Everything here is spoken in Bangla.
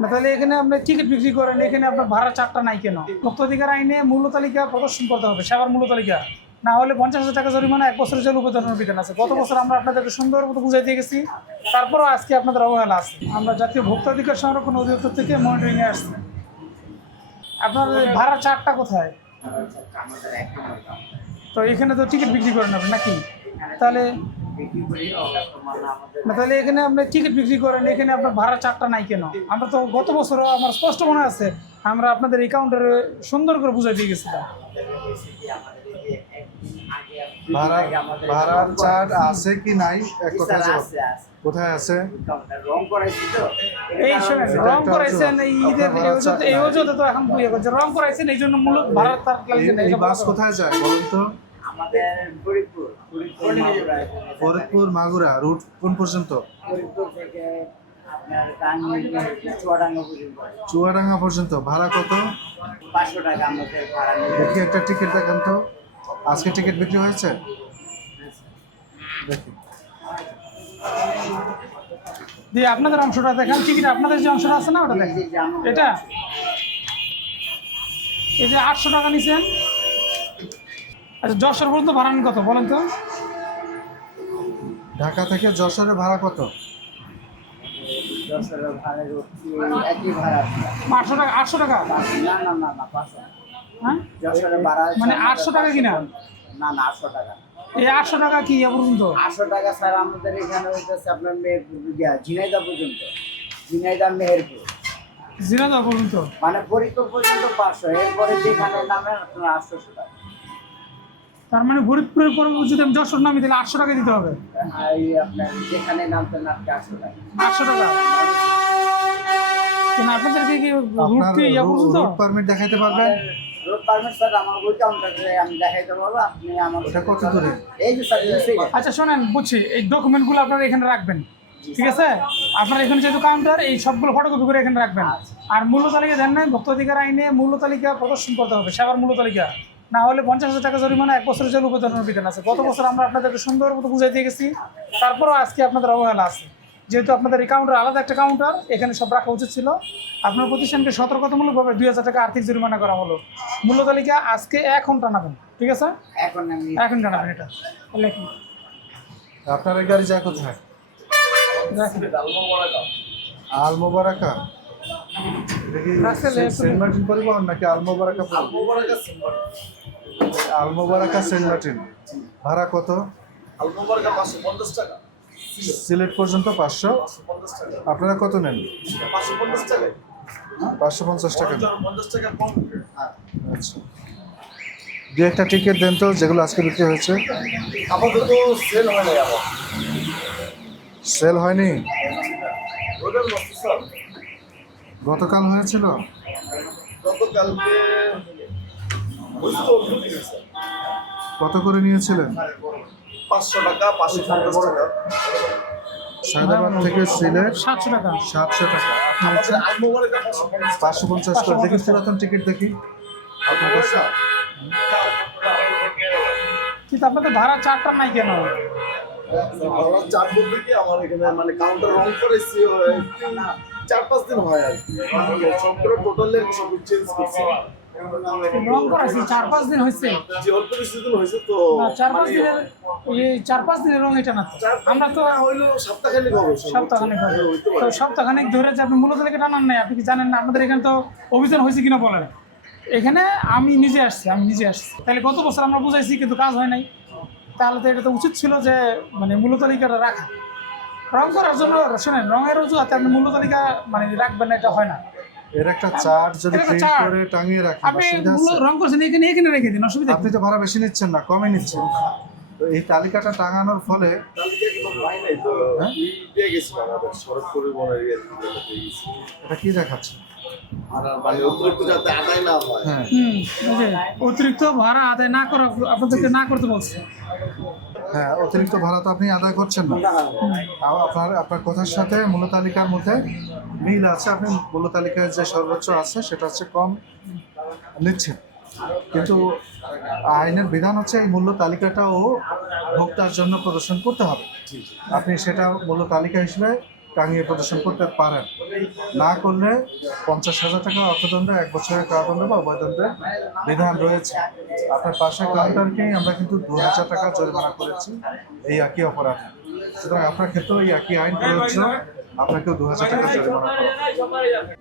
না তাহলে এখানে আপনি টিকিট বিক্রি করেন, এখানে আপনার ভাড়া চারটা নাই কেন? ভোক্তাধিকার আইনে মূল্য তালিকা প্রদর্শন করতে হবে, সেবার মূল্য তালিকা না হলে 50,000 টাকা জরিমানা, 1 বছরের জেল উপদণ্ডের বিধান আছে। গত বছর আমরা আপনাদেরকে সুন্দর মতো বুঝাই দিয়ে গেছি, তারপরও আজকে আপনাদের অবহেলা আছে। আমরা জাতীয় ভোক্তাধিকার সংরক্ষণ অধিদপ্তর থেকে মনিটরিংয়ে আসছি। আপনার ভাড়া চারটা কোথায়? তো এখানে তো টিকিট বিক্রি করেন আপনি নাকি? তাহলে না তাহলে এখানে আপনি টিকিট বিক্রি করেন, এখানে আপনার ভাড়া চারটা নাই কেন? আমরা তো গত বছরও আমার স্পষ্ট মনে আছে, আমরা আপনাদের অ্যাকাউন্টের সুন্দর করে বুঝাই দিয়ে গেছিলাম। ভাড়ার চার্ট আছে কি নাই এক কথায় জবাব। কোথায় আছে? এই সময় রং করাইছেন এই ঈদের এই অজুহাতে তো এখন ইয়ে করছে, রং করাইছেন এই জন্য মূলত ভাড়ার তার এই বাস কোথায় যায় বলুন তো? আমাদের ফরিদপুর মাগুরা রুট কোন পর্যন্ত? ফরিদপুর থেকে আপনার চুয়াডাঙ্গা পর্যন্ত। চুয়াডাঙ্গা পর্যন্ত। ভাড়া কত? 500 টাকা আমাদের ভাড়া। দেখি একটা টিকিট দেখান তো, আজকে টিকিট বিক্রি হয়েছে দেখি। দিয়ে আপনাদের অংশটা দেখান, টিকিট আপনাদের যে অংশটা আছে না ওটা দেখেন। এটা এই যে 800 টাকা নিছেন। আচ্ছা যশোর পর্যন্ত ভাড়া কত বলেন তো? ঢাকা থেকে যশোরের ভাড়া কত? যশোরের ভাড়া একই ভাড়া। 800 টাকা? 800 টাকা? না না না না 500। হ্যাঁ যশোরের ভাড়া মানে 800 টাকা কিনা? না না 800 টাকা। এই 800 টাকা কি এ পর্যন্ত? 800 টাকা স্যার আমাদের এখানে হইতেছে আপনার মেহেরপুর ঝিনাইদহ পর্যন্ত। ঝিনাইদহ মেহেরপুর ঝিনাইদহ পর্যন্ত মানে ফরিদপুর পর্যন্ত 500, এরপরে যেখানে নামে আপনার 800 টাকা। তার মানে ফরিদপুরের পরে যদি আমি যশোর নামি তাহলে 800 টাকা দিতে হবে। এই আপনার যেখানে নামতেন আপনি 800 টাকা। 800 টাকা কেন? আপনাদেরকে কি আপনার রুট ইয়া পর্যন্ত? রুট পারমিট দেখাইতে পারবেন? রোড পারমিট স্যার আমার ওই কাউন্টারে আমি দেখাইতে পারবো, আপনি আমার ওটা কত দূরে? এই যে স্যার এই যে আচ্ছা শোনেন, বুঝছি, এই ডকুমেন্টগুলো আপনারা এখানে রাখবেন, ঠিক আছে? আপনার এখানে যেহেতু কাউন্টার, এই সবগুলো ফটোকপি করে এখানে রাখবেন। আর মূল্য তালিকা দেন নাই, ভোক্তাধিকার আইনে মূল্য তালিকা প্রদর্শন করতে হবে, সেবার মূল্য তালিকা না হলে 50,000 টাকা জরিমানা, 1 বছরের জেল উপদণ্ডের বিধান আছে। গত বছর আমরা আপনাদেরকে সুন্দর মতো বুঝাই দিয়ে গেছি, তারপরও আজকে আপনাদের অবহেলা আছে। যেহেতু আপনাদের এই কাউন্টার আলাদা একটা কাউন্টার, এখানে সব রাখা উচিত ছিল। আপনার প্রতিষ্ঠানকে সতর্কতামূলকভাবে 2,000 টাকা আর্থিক জরিমানা করা হলো। মূল্য তালিকা আজকে এখন টানাবেন, ঠিক আছে? এখন আমি এখন টানাবেন এটা লেখি আপনার এই গাড়ি যায় কোথায়? আল মোবারকা। দেখি সেন্ট মার্টিন পরিবহন নাকি আল মোবারকা? আল মোবারকা সেন্ট মার্টিন। ভাড়া কত? আলমোবারকা 550 টাকা। সিলেট পর্যন্ত 500। আপনারা কত নেন? 550 টাকা। 550 টাকা। 50 টাকা কম। আচ্ছা, দু একটা টিকিট দেন তো যেগুলো আজকে বিক্রি হয়েছে। আপাতত সেল হয় না আবার। সেল হয়নি? ওদের মস্ত স্যার। গতকাল হয়েছিল? গতকালকে বুঝতে পারছি স্যার। কত করে নিয়েছিলেন? 500 টাকা, 550 টাকা। সায়দাবাদ থেকে সিলেট 700 টাকা। 700 টাকা। আমাদের আলমোবারকা 550 550 করে। দেখি পুরাতন টিকিট দেখি আপনার কাছে। কিন্তু আপনাদের ভাড়া চারটার নাই কেন? আমরা 4 বলতে কি আমার এখানে মানে কাউন্টার রং করেছি 4-5 দিন হয় আর কি। সবগুলো টোটালি সব চেঞ্জ করছি। রং করাইছি 4-5 দিন হয়েছে। যে অল্প কিছু দিন হয়েছে তো 4-5 দিনের এই 4-5 দিনের রং এটা না তো। আমরা তো হইলো সপ্তাহখানেক হবে। সপ্তাহখানেক হবে। তো সপ্তাহখানেক ধরে যে আপনি মূলত থেকে টানান নাই, আপনি কি জানেন না আমাদের এখানে তো অভিযান হয়েছে কিনা বলেন? এখানে আমি নিজে আসছি। তাহলে গত বছর আমরা বুঝাইছি কিন্তু কাজ হয় নাই। তাহলে তো এটা তো উচিত ছিল যে মানে মূল্য তালিকাটা রাখা। রং করার জন্য শোনেন, রঙের অজুহাতে আপনি মূল্য তালিকা মানে রাখবেন না, এটা হয় না। এর একটা চার্ট যদি এটা একটা প্রিন্ট chart। করে টাঙিয়ে রাখেন আপনি অসুবিধা আছে? রং করছেন এখানে রেখে দিন, অসুবিধা আপনি তো ভাড়া বেশি নিচ্ছেন না, কমই নিচ্ছেন। তো এই তালিকাটা টাঙানোর ফলে তালিকা কিন্তু হয় নাই তো দিয়ে গেছি আমাদের সড়ক পরিবহনের ইয়ে দিয়ে গেছি। এটা কি দেখাচ্ছে? আর মানে অতিরিক্ত যাতে আদায় না হয়। হ্যাঁ, এই যে অতিরিক্ত ভাড়া আদায় না করা আপনাদেরকে না করতে বলছে। হ্যাঁ, অতিরিক্ত ভাড়া তো আপনি আদায় করছেন না। আপনার কথার সাথে মূল্য তালিকার মধ্যে মিল আছে। আপনি মূল্য তালিকায় যে সর্বোচ্চ আছে সেটা হচ্ছে কম নিচ্ছেন, কিন্তু আইনের বিধান হচ্ছে এই মূল্য তালিকাটাও ভোক্তার জন্য প্রদর্শন করতে হবে। আপনি সেটা মূল্য তালিকা হিসেবে টাঙিয়ে প্রদর্শন করতে পারেন। না করলে 50,000 টাকা অর্থদণ্ড, 1 বছরের কারাদণ্ড বা উভয়দণ্ডের বিধান রয়েছে। আপনার পাশের কাউন্টারকেই আমরা কিন্তু 2,000 টাকা জরিমানা করেছি এই একই অপরাধে। সুতরাং আপনার ক্ষেত্রেও এই একই আইন প্রযোজ্য, আপনাকেও 2,000 টাকা জরিমানা করা হবে।